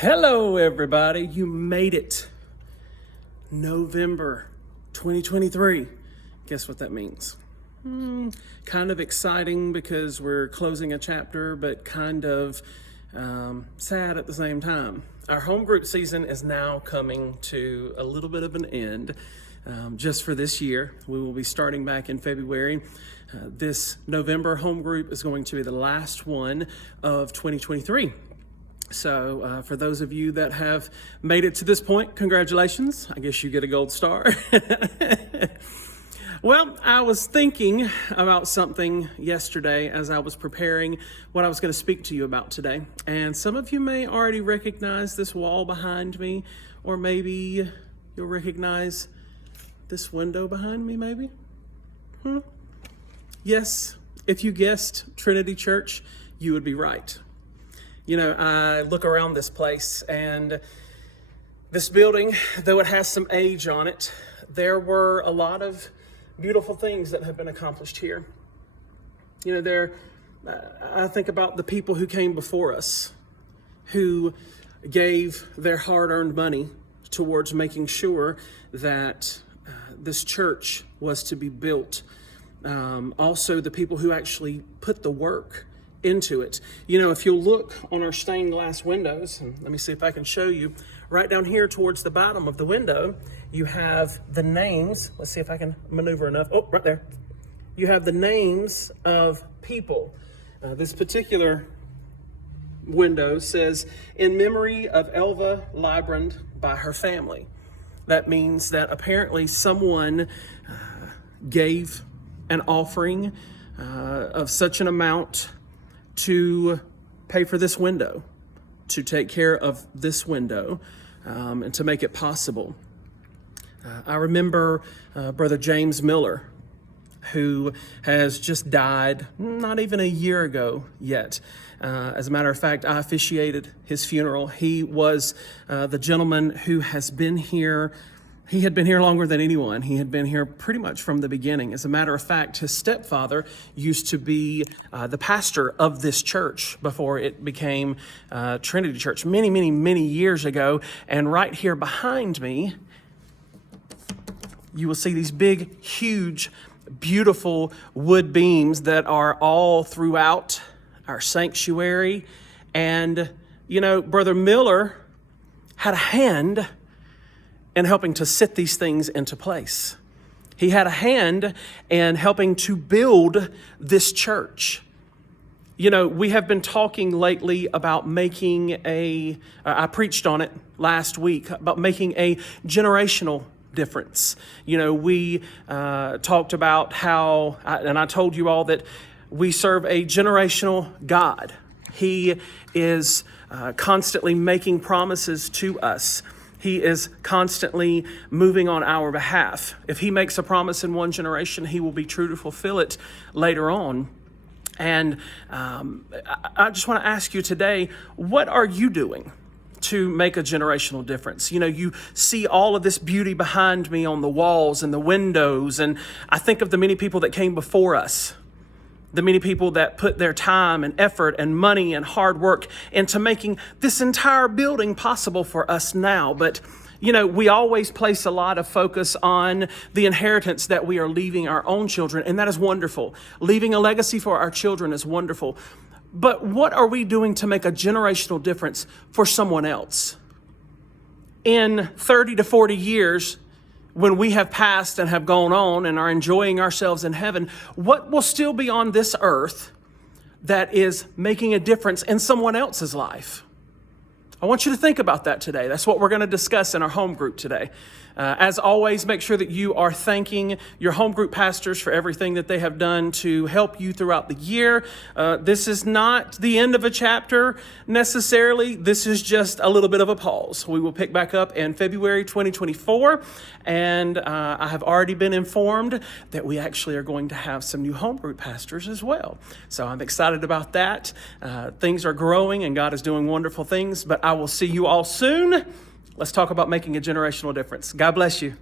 Hello, everybody. You made it. November 2023. Guess what that means? Kind of exciting because we're closing a chapter, but kind of sad at the same time. Our home group season is now coming to a little bit of an end. Just for this year, we will be starting back in February. This November home group is going to be the last one of 2023. So for those of you that have made it to this point, congratulations. I guess you get a gold star. Well, I was thinking about something yesterday as I was preparing what I was going to speak to you about today. And some of you may already recognize this wall behind me, or maybe you'll recognize this window behind me, maybe. Yes, if you guessed Trinity Church, you would be right. You know, I look around this place, and this building, though it has some age on it, there were a lot of beautiful things that have been accomplished here. You know, I think about the people who came before us, who gave their hard-earned money towards making sure that this church was to be built. Also, the people who actually put the work into it. You know, if you'll look on our stained glass windows, and let me see if I can show you, right down here towards the bottom of the window, you have the names. Let's see if I can maneuver enough. Oh, right there. You have the names of people. This particular window says, "In memory of Elva Librand by her family." That means that apparently someone gave an offering of such an amount to pay for this window, to take care of this window, and to make it possible. I remember Brother James Miller, who has just died not even a year ago yet. As a matter of fact, I officiated his funeral. He was the gentleman who has been here. He had been here longer than anyone. He had been here pretty much from the beginning. As a matter of fact, his stepfather used to be the pastor of this church before it became Trinity Church many years ago. And right here behind me, you will see these big, huge, beautiful wood beams that are all throughout our sanctuary. And, you know, Brother Miller had a hand in helping to set these things into place. He had a hand in helping to build this church. You know, we have been talking lately about making I preached on it last week, about making a generational difference. You know, we talked about how, and I told you all that we serve a generational God. He is constantly making promises to us. He is constantly moving on our behalf. If he makes a promise in one generation, he will be true to fulfill it later on. And I just want to ask you today, what are you doing to make a generational difference? You know, you see all of this beauty behind me on the walls and the windows, and I think of the many people that came before us, the many people that put their time and effort and money and hard work into making this entire building possible for us now. But, you know, we always place a lot of focus on the inheritance that we are leaving our own children, and that is wonderful. Leaving a legacy for our children is wonderful. But what are we doing to make a generational difference for someone else? In 30 to 40 years, when we have passed and have gone on and are enjoying ourselves in heaven, what will still be on this earth that is making a difference in someone else's life? I want you to think about that today. That's what we're going to discuss in our home group today. As always, make sure that you are thanking your home group pastors for everything that they have done to help you throughout the year. This is not the end of a chapter necessarily. This is just a little bit of a pause. We will pick back up in February 2024, and I have already been informed that we actually are going to have some new home group pastors as well. So I'm excited about that. Things are growing, and God is doing wonderful things, but I will see you all soon. Let's talk about making a generational difference. God bless you.